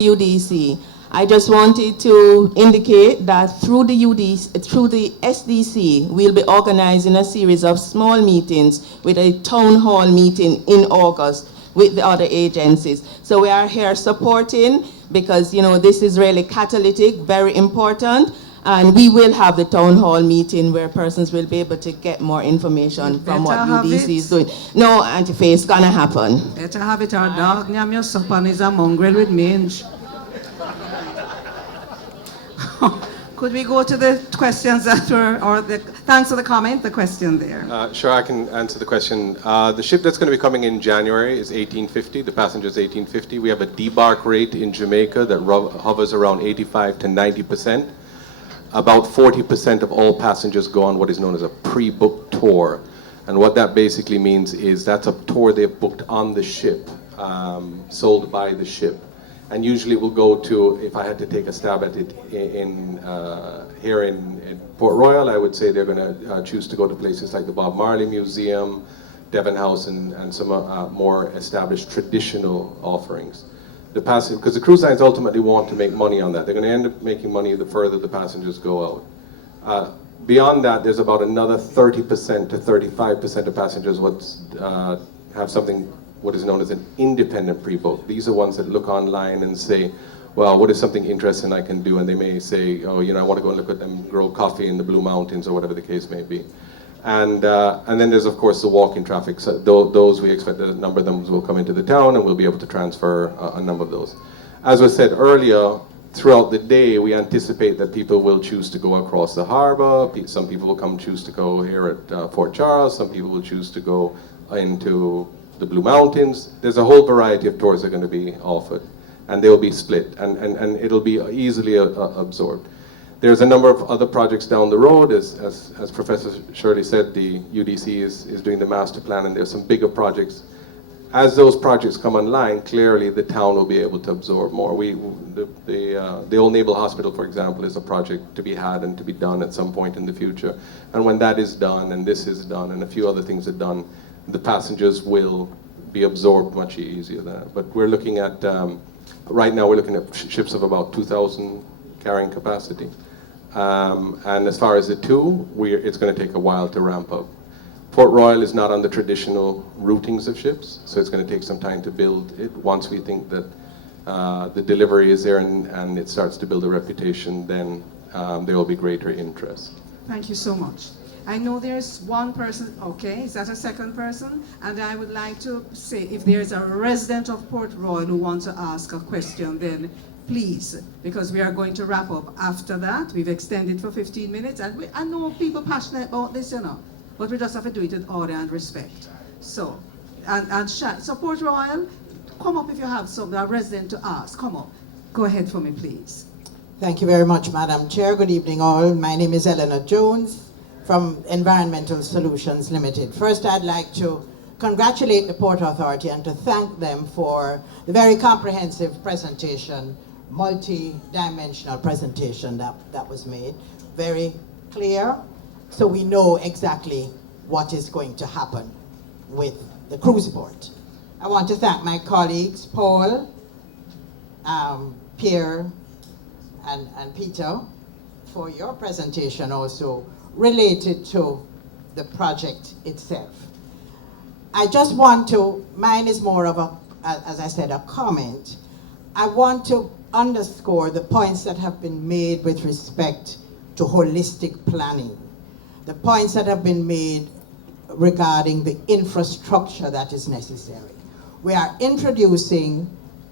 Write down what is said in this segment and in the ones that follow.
UDC. I just wanted to indicate that through the through the SDC, we'll be organizing a series of small meetings with a town hall meeting in August with the other agencies. So we are here supporting because, you know, this is really catalytic, very important. And we will have the town hall meeting where persons will be able to get more information from what UDC is doing. No, Auntie Faye, it's gonna happen. Better have it, our dog. Nyam your supper and is a mongrel with mange. Could we go to the questions that were, or the, thanks for the comment, the question there. Sure, I can answer the question. The ship that's going to be coming in January is 1850. The passenger is 1850. We have a debark rate in Jamaica that hovers around 85 to 90%. About 40% of all passengers go on what is known as a pre-booked tour. And what that basically means is that's a tour they've booked on the ship, sold by the ship. And usually we'll go to, if I had to take a stab at it here in Port Royal, I would say they're going to choose to go to places like the Bob Marley Museum, Devon House, and some more established traditional offerings. Because the cruise lines ultimately want to make money on that. They're going to end up making money the further the passengers go out. Beyond that, there's about another 30% to 35% of passengers would have something what is known as an independent pre-book. These are ones that look online and say, well, what is something interesting I can do? And they may say, oh, you know, I want to go and look at them grow coffee in the Blue Mountains or whatever the case may be. And then there's, of course, the walk-in traffic. So those we expect that a number of them will come into the town and we'll be able to transfer a number of those. As was said earlier, throughout the day, we anticipate that people will choose to go across the harbor. Some people will choose to go here at Fort Charles. Some people will choose to go into the Blue Mountains. There's a whole variety of tours that are going to be offered, and they'll be split, and it'll be easily absorbed. There's a number of other projects down the road. As Professor Shirley said, the UDC is doing the master plan, and there's some bigger projects. As those projects come online, clearly the town will be able to absorb more. The Old Naval Hospital, for example, is a project to be had and to be done at some point in the future. And when that is done, and this is done, and a few other things are done, the passengers will be absorbed much easier than that. But we're looking at, right now we're looking at ships of about 2,000 carrying capacity. And as far as the two, it's going to take a while to ramp up. Port Royal is not on the traditional routings of ships, so it's going to take some time to build it. Once we think that the delivery is there and it starts to build a reputation, then there will be greater interest. Thank you so much. I know there's one person, okay, is that a second person? And I would like to say, if there's a resident of Port Royal who wants to ask a question, then please, because we are going to wrap up after that. We've extended for 15 minutes, and I know people passionate about this, you know, but we just have to do it with order and respect. So, so Port Royal, come up if you have a resident to ask, come up. Go ahead for me, please. Thank you very much, Madam Chair. Good evening all. My name is Eleanor Jones from Environmental Solutions Limited. First, I'd like to congratulate the Port Authority and to thank them for the very comprehensive presentation, multi-dimensional presentation that was made. Very clear, so we know exactly what is going to happen with the cruise port. I want to thank my colleagues, Paul, Pierre, and Peter, for your presentation also related to the project itself. I just want to, mine is more of a, as I said, a comment. I want to underscore the points that have been made with respect to holistic planning, the points that have been made regarding the infrastructure that is necessary. We are introducing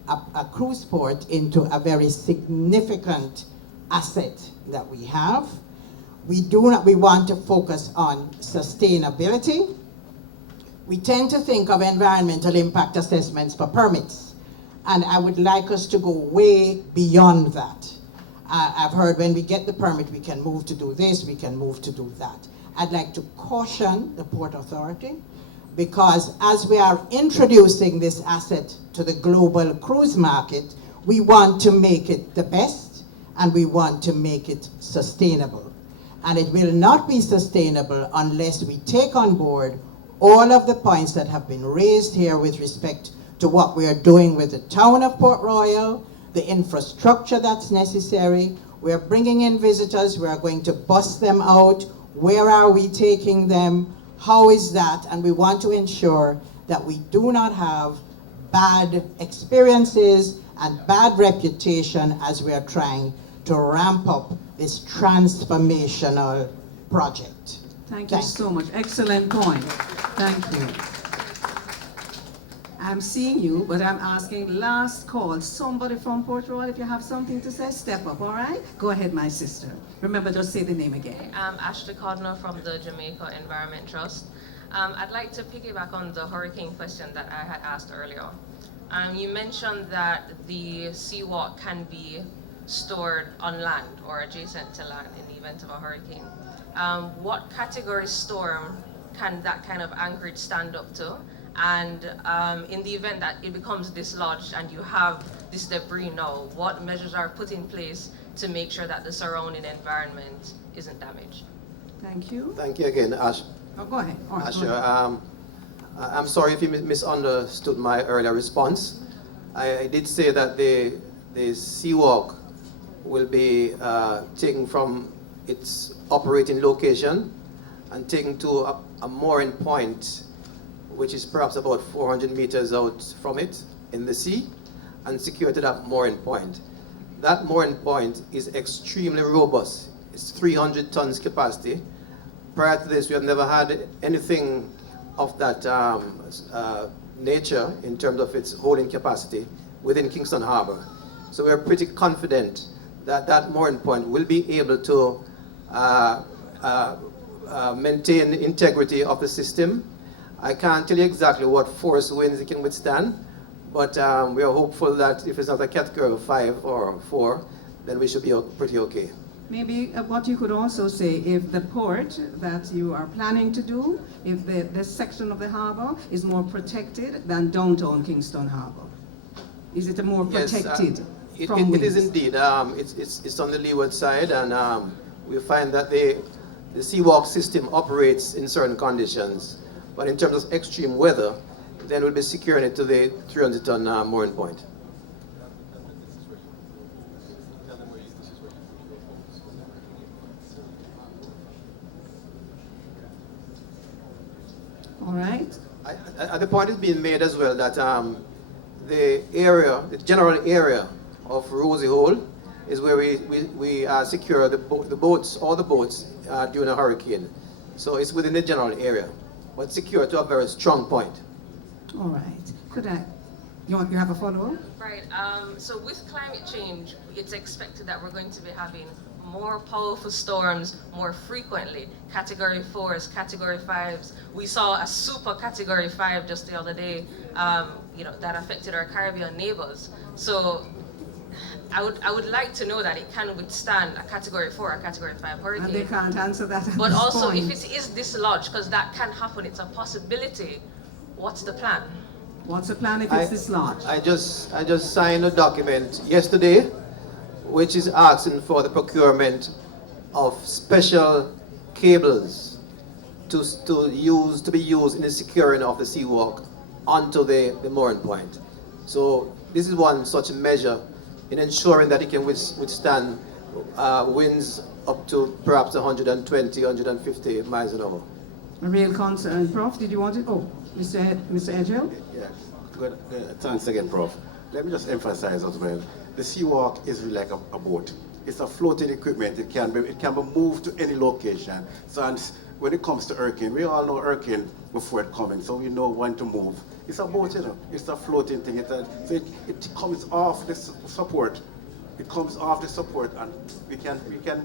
a cruise port into a very significant asset that we have. We want to focus on sustainability. We tend to think of environmental impact assessments for permits, and I would like us to go way beyond that. I've heard when we get the permit, we can move to do this, we can move to do that. I'd like to caution the Port Authority, because as we are introducing this asset to the global cruise market, we want to make it the best, and we want to make it sustainable. And it will not be sustainable unless we take on board all of the points that have been raised here with respect to what we are doing with the town of Port Royal, the infrastructure that's necessary. We're bringing in visitors. We're going to bus them out. Where are we taking them? How is that? And we want to ensure that we do not have bad experiences and bad reputation as we are trying to ramp up this transformational project. Thank you so much. Excellent point. Thank you. I'm seeing you, but I'm asking last call. Somebody from Port Royal, if you have something to say, step up, all right? Go ahead, my sister. Remember, just say the name again. I'm Ashley Cardinal from the Jamaica Environment Trust. I'd like to piggyback on the hurricane question that I had asked earlier. You mentioned that the seawalk can be stored on land or adjacent to land in the event of a hurricane. What category storm can that kind of anchorage stand up to? And in the event that it becomes dislodged and you have this debris now, what measures are put in place to make sure that the surrounding environment isn't damaged? Thank you. Thank you again, Ash. Oh, go ahead. All right, Asher, go ahead. I'm sorry if you misunderstood my earlier response. I did say that the seawalk will be taken from its operating location and taken to a mooring point, which is perhaps about 400 meters out from it in the sea, and secured to that mooring point. That mooring point is extremely robust. It's 300 tons capacity. Prior to this, we have never had anything of that nature in terms of its holding capacity within Kingston Harbor. So we're pretty confident that that mooring point will be able to maintain the integrity of the system. I can't tell you exactly what force winds it can withstand, but we are hopeful that if it's not a category 5 or 4, then we should be pretty okay. Maybe what you could also say, if the port that you are planning to do, if this section of the harbor is more protected than downtown Kingston Harbor. Is it a more protected from it winds? is indeed. It's on the leeward side, and we find that the seawalk system operates in certain conditions. But in terms of extreme weather, then we'll be securing it to the 300-ton mooring point. All right. The point is being made as well that the general area of Rosie Hole is where we secure the boats, all the boats during a hurricane. So it's within the general area, but secure to a very strong point. All right. Could I? You have a follow-up? Right. So with climate change, it's expected that we're going to be having more powerful storms more frequently. Category 4s, Category 5s. We saw a super Category 5 just the other day, that affected our Caribbean neighbors. So I would like to know that it can withstand a Category 4 or Category 5 hurricane. And they can't answer that at But this also, point. if it is dislodged, because that can happen, it's a possibility. What's the plan? What's the plan if it's dislodged? I just signed a document yesterday, which is asking for the procurement of special cables to be used in the securing of the seawalk onto the mooring point. So this is one such measure in ensuring that it can withstand winds up to perhaps 120, 150 miles an hour. A real concern. Prof, did you want it? Oh, Mr. Edgell? Yeah, good. Thanks again, Prof. Let me just emphasize as well. The seawalk is really like a boat. It's a floating equipment. It can be moved to any location. So when it comes to hurricane, we all know hurricane before it coming, so we know when to move. It's a boat, It's a floating thing. So it comes off the support. It comes off the support, and we can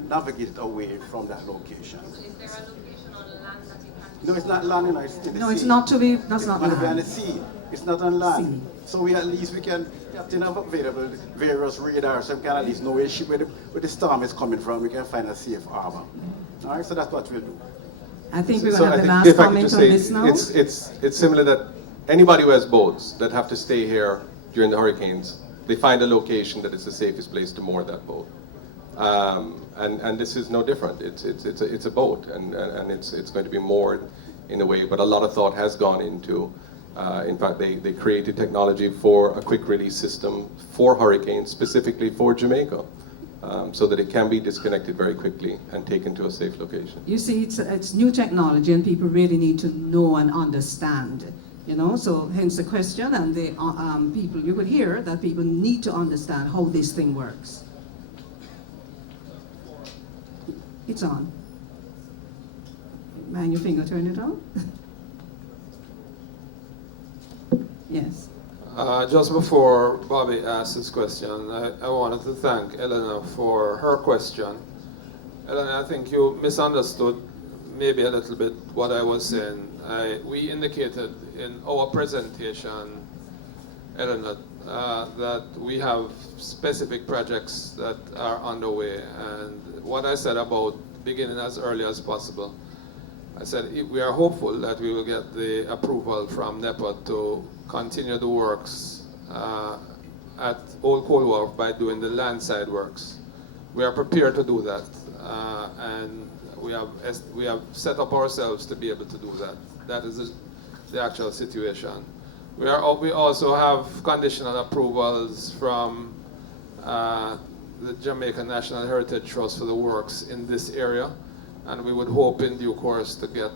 navigate it away from that location. So is there a location on land that you can? No, it's not landing. It's in the sea. No, it's not to be. That's not It's on the land. sea. It's not on land. Sea. So we at least we can have available various radars, so we can at least know where the storm is coming from. We can find a safe harbor. All right, so that's what we'll do. I think we're So going to have the I last think if I could comment just on say, this now. it's similar that anybody who has boats that have to stay here during the hurricanes, they find a location that is the safest place to moor that boat. And this is no different. It's a boat, and it's going to be moored in a way. But a lot of thought has gone into In fact, they created technology for a quick release system for hurricanes, specifically for Jamaica, so that it can be disconnected very quickly and taken to a safe location. You see, it's new technology, and people really need to know and understand. You know, so hence the question, and the people, you could hear that people need to understand how this thing works. It's on. Man, your finger, turn it on. Yes. Just before Bobby asked his question, I wanted to thank Eleanor for her question. Eleanor, I think you misunderstood maybe a little bit what I was saying. We indicated in our presentation, Eleanor, that we have specific projects that are underway. And what I said about beginning as early as possible, I said we are hopeful that we will get the approval from NEPA to continue the works at Old Cold Wharf by doing the landside works. We are prepared to do that, and we have set up ourselves to be able to do that. That is the actual situation. We also have conditional approvals from the Jamaica National Heritage Trust for the works in this area, and we would hope in due course to get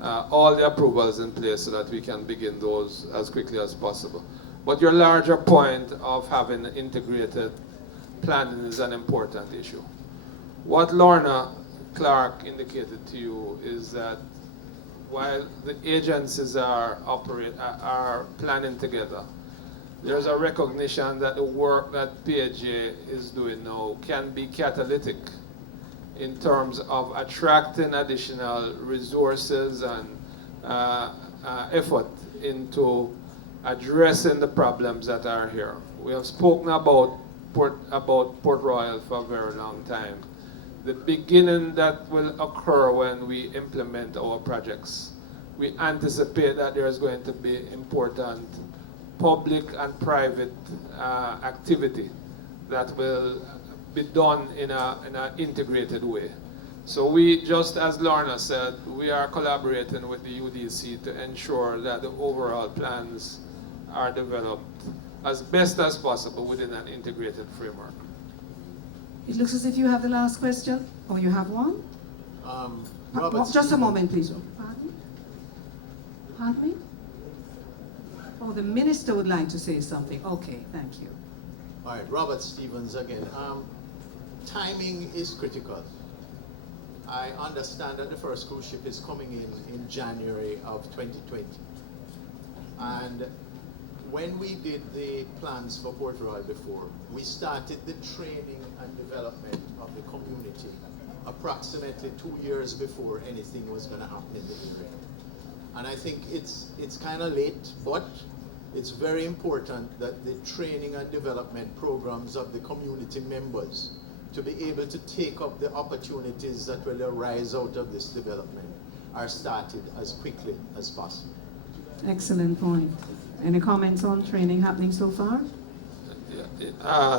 all the approvals in place so that we can begin those as quickly as possible. But your larger point of having integrated planning is an important issue. What Lorna Clark indicated to you is that while the agencies are planning together, there's a recognition that the work that PHA is doing now can be catalytic in terms of attracting additional resources and effort into addressing the problems that are here. We have spoken about Port Royal for a very long time. The beginning that will occur when we implement our projects, we anticipate that there is going to be important public and private activity that will be done in an integrated way. So we, just as Lorna said, we are collaborating with the UDC to ensure that the overall plans are developed as best as possible within an integrated framework. It looks as if you have the last question. Oh, you have one? Just a moment, please. Pardon me? Pardon me? Oh, the minister would like to say something. Okay, thank you. All right, Robert Stevens again. Timing is critical. I understand that the first cruise ship is coming in January of 2020. And when we did the plans for Port Royal before, we started the training and development of the community approximately 2 years before anything was going to happen in the area. And I think it's kind of late, but it's very important that the training and development programs of the community members to be able to take up the opportunities that will arise out of this development are started as quickly as possible. Excellent point. Any comments on training happening so far?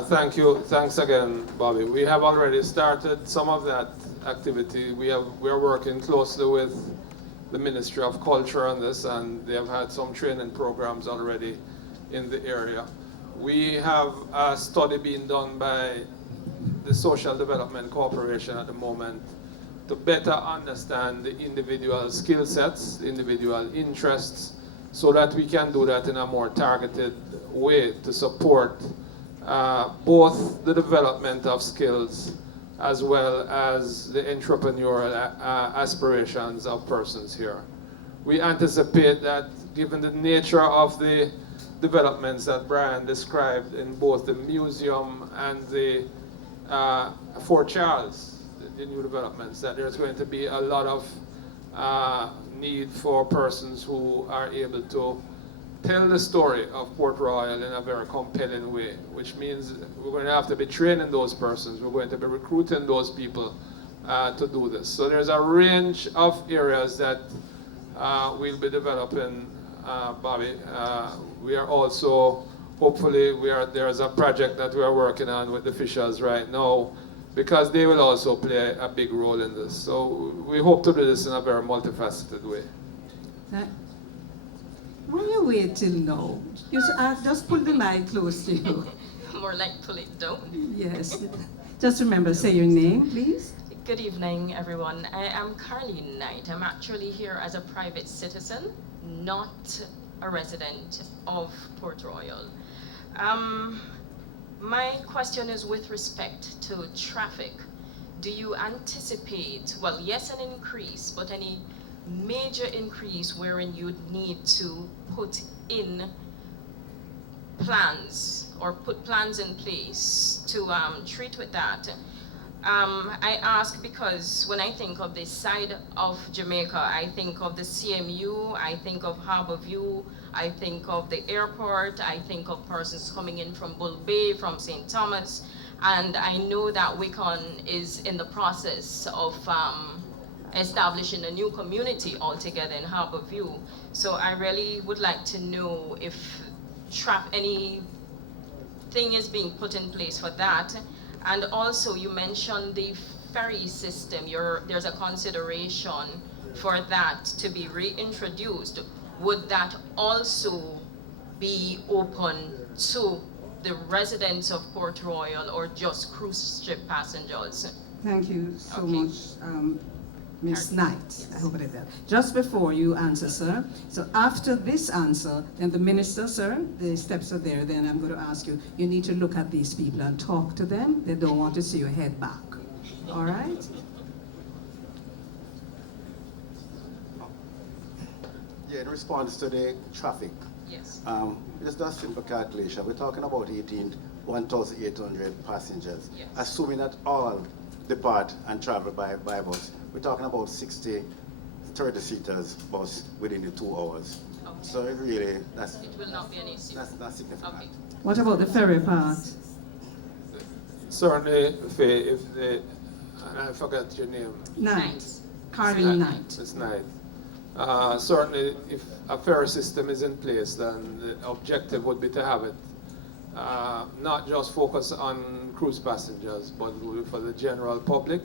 Thank you. Thanks again, Bobby. We have already started some of that activity. We are working closely with the Ministry of Culture on this, and they have had some training programs already in the area. We have a study being done by the Social Development Corporation at the moment to better understand the individual skill sets, individual interests, so that we can do that in a more targeted way to support both the development of skills as well as the entrepreneurial aspirations of persons here. We anticipate that given the nature of the developments that Brian described in both the museum and the Fort Charles, the new developments, that there's going to be a lot of need for persons who are able to tell the story of Port Royal in a very compelling way, which means we're going to have to be training those persons, we're going to be recruiting those people to do this. So there's a range of areas that we'll be developing, Bobby. We are also, hopefully, there's a project that we are working on with the officials right now, because they will also play a big role in this. So we hope to do this in a very multifaceted way. Why you wait till now? Just pull the mic close to you. More like pull it down. Yes. Just remember, say your name, please. Good evening, everyone. I am Carleen Knight. I'm actually here as a private citizen, not a resident of Port Royal. My question is with respect to traffic. Do you anticipate, well, yes, an increase, but any major increase wherein you'd need to put in plans or put plans in place to treat with that? I ask because when I think of this side of Jamaica, I think of the CMU, I think of Harbour View, I think of the airport, I think of persons coming in from Bull Bay, from St. Thomas, and I know that Wicon is in the process of establishing a new community altogether in Harbour View. So I really would like to know if anything is being put in place for that. And also you mentioned the ferry system. There's a consideration for that to be reintroduced. Would that also be open to the residents of Port Royal or just cruise ship passengers? Thank you so Okay. much, Ms. Knight. I hope I did that. Just before you answer, sir, so after this answer, then the minister, sir, the steps are there, then I'm going to ask you, you need to look at these people and talk to them. They don't want to see your head back. All right? Yeah, in response to the traffic, Yes. just a simple calculation. We're talking about 1,800 passengers. Yes. Assuming that all depart and travel by bus, we're talking about 60 30-seaters bus within the 2 hours. Okay. So it really, that's It will not be an issue. that's significant. Okay. What about the ferry part? Certainly, if they, and I forgot your name. Knight. Carleen Knight. Ms. Knight. Certainly, if a ferry system is in place, then the objective would be to have it not just focus on cruise passengers, but for the general public.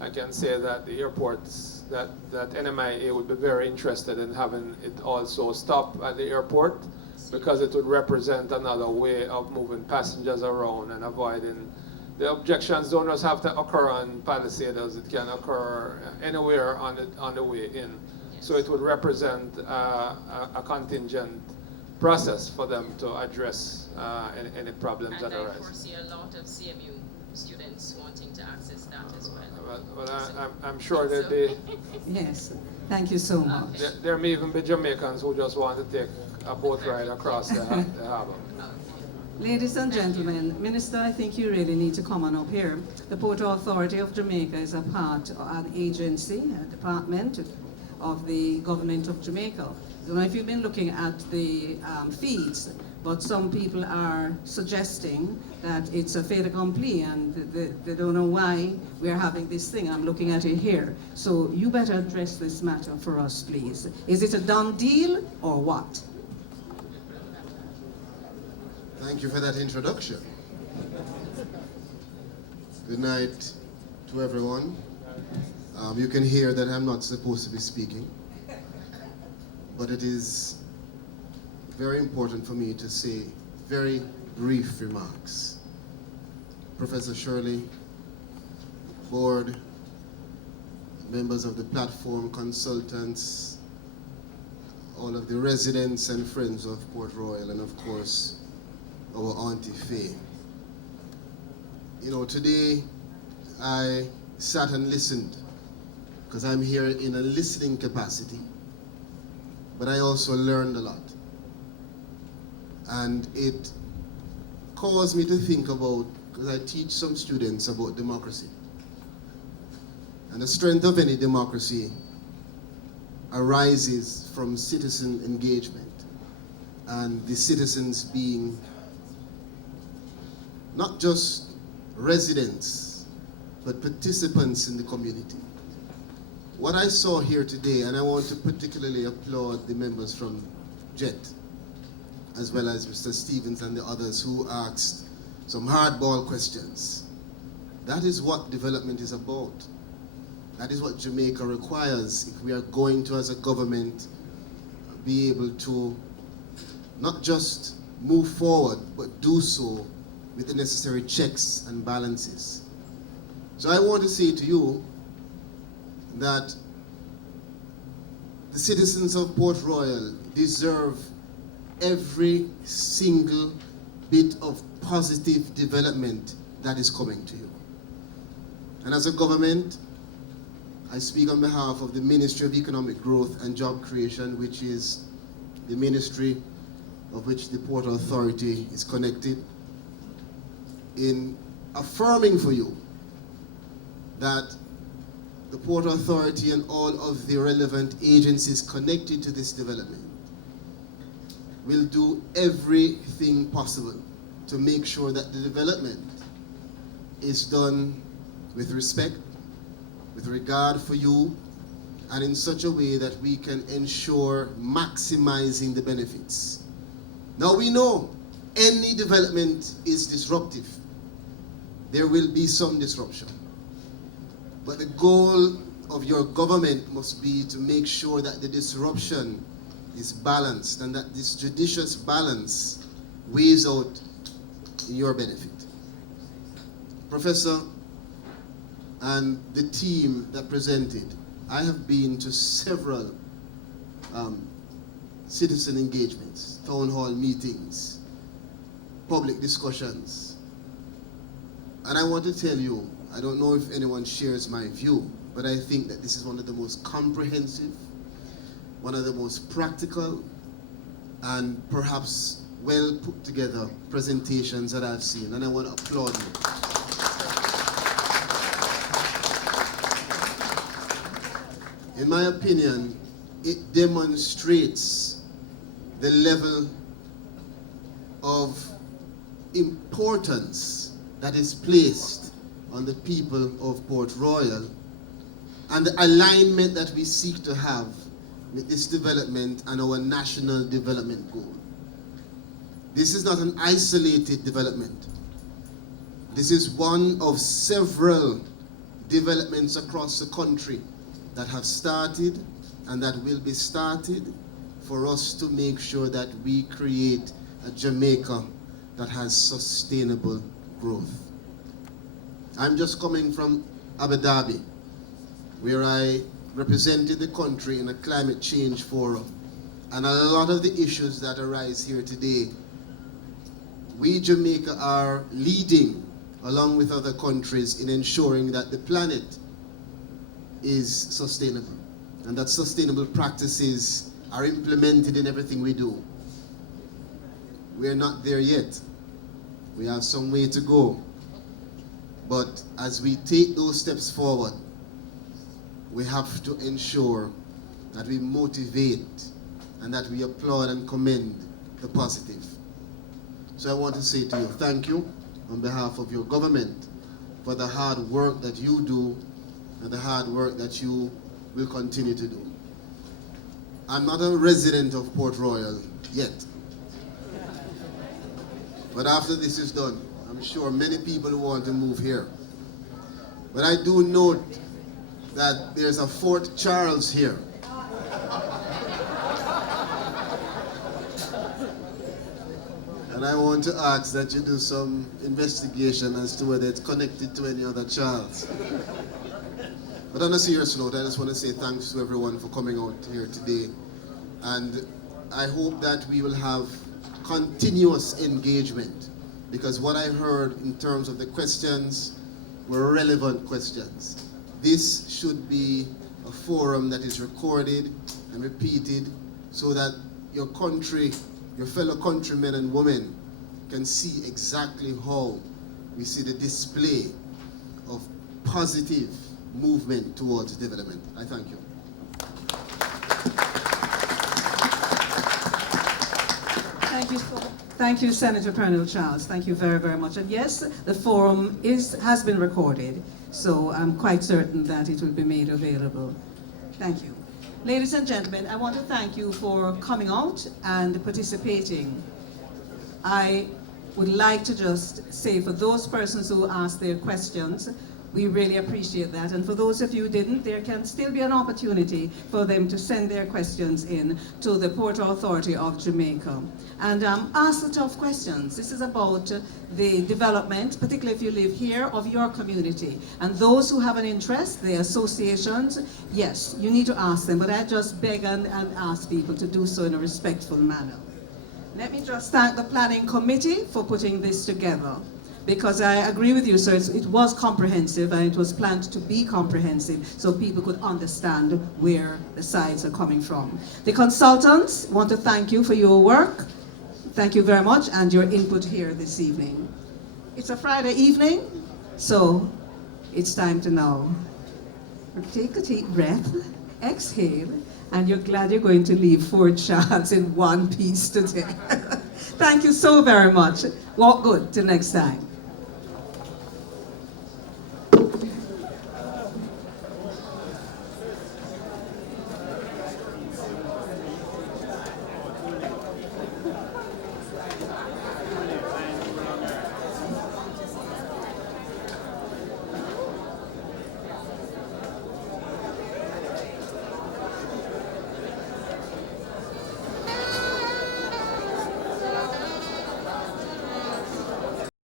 I can say that the airports, that NMIA would be very interested in having it also stop at the airport, because it would represent another way of moving passengers around and avoiding. The objections don't just have to occur on Palisades, it can occur anywhere on the way in. So it would represent a contingent process for them to address any problems And that I arise. foresee a lot of CMU students wanting to access that as well. Well, I'm sure that they, Yes. Thank you so much. there may even be Jamaicans who just want to take a boat ride across the harbor. Ladies and gentlemen, Minister, I think you really need to come on up here. The Port Authority of Jamaica is a part, an agency, a department of the government of Jamaica. I don't know if you've been looking at the feeds, but some people are suggesting that it's a fait accompli and they don't know why we're having this thing. I'm looking at it here. So you better address this matter for us, please. Is it a done deal or what? Thank you for that introduction. Good night to everyone. You can hear that I'm not supposed to be speaking, but it is very important for me to say very brief remarks. Professor Shirley, board, members of the platform, consultants, all of the residents and friends of Port Royal, and of course, our Auntie Faye. You know, today I sat and listened because I'm here in a listening capacity, but I also learned a lot. And it caused me to think about, because I teach some students about democracy. And the strength of any democracy arises from citizen engagement and the citizens being not just residents, but participants in the community. What I saw here today, and I want to particularly applaud the members from JET, as well as Mr. Stevens and the others who asked some hardball questions. That is what development is about. That is what Jamaica requires if we are going to, as a government, be able to not just move forward, but do so with the necessary checks and balances. So I want to say to you that the citizens of Port Royal deserve every single bit of positive development that is coming to you. And as a government, I speak on behalf of the Ministry of Economic Growth and Job Creation, which is the ministry of which the Port Authority is connected, in affirming for you that the Port Authority and all of the relevant agencies connected to this development will do everything possible to make sure that the development is done with respect, with regard for you, and in such a way that we can ensure maximizing the benefits. Now we know any development is disruptive. There will be some disruption. But the goal of your government must be to make sure that the disruption is balanced and that this judicious balance weighs out in your benefit. Professor and the team that presented, I have been to several citizen engagements, town hall meetings, public discussions. And I want to tell you, I don't know if anyone shares my view, but I think that this is one of the most comprehensive, one of the most practical, and perhaps well put together presentations that I've seen, and I want to applaud you. In my opinion, it demonstrates the level of importance that is placed on the people of Port Royal and the alignment that we seek to have with this development and our national development goal. This is not an isolated development. This is one of several developments across the country that have started and that will be started for us to make sure that we create a Jamaica that has sustainable growth. I'm just coming from Abu Dhabi, where I represented the country in a climate change forum. And a lot of the issues that arise here today, we Jamaica are leading along with other countries in ensuring that the planet is sustainable and that sustainable practices are implemented in everything we do. We're not there yet. We have some way to go. But as we take those steps forward, we have to ensure that we motivate and that we applaud and commend the positive. So I want to say to you, thank you on behalf of your government for the hard work that you do and the hard work that you will continue to do. I'm not a resident of Port Royal yet. But after this is done, I'm sure many people want to move here. But I do note that there's a Fort Charles here. And I want to ask that you do some investigation as to whether it's connected to any other Charles. But on a serious note, I just want to say thanks to everyone for coming out here today. And I hope that we will have continuous engagement, because what I heard in terms of the questions were relevant questions. This should be a forum that is recorded and repeated so that your country, your fellow countrymen and women can see exactly how we see the display of positive movement towards development. I thank you. Thank you, Senator Pernell Charles. Thank you very, very much. And yes, the forum has been recorded, so I'm quite certain that it will be made available. Thank you. Ladies and gentlemen, I want to thank you for coming out and participating. I would like to just say for those persons who asked their questions, We really appreciate that. And for those of you who didn't, there can still be an opportunity for them to send their questions in to the Port Authority of Jamaica. And ask the tough questions. This is about the development, particularly if you live here, of your community. And those who have an interest, the associations, yes, you need to ask them. But I just beg and ask people to do so in a respectful manner. Let me just thank the Planning Committee for putting this together, because I agree with you, sir, it was comprehensive and it was planned to be comprehensive so people could understand where the sides are coming from. The consultants want to thank you for your work. Thank you very much, and your input here this evening. It's a Friday evening, so it's time to now take a deep breath, exhale, and you're glad you're going to leave Fort Charles in one piece today. Thank you so very much. Walk good till next time.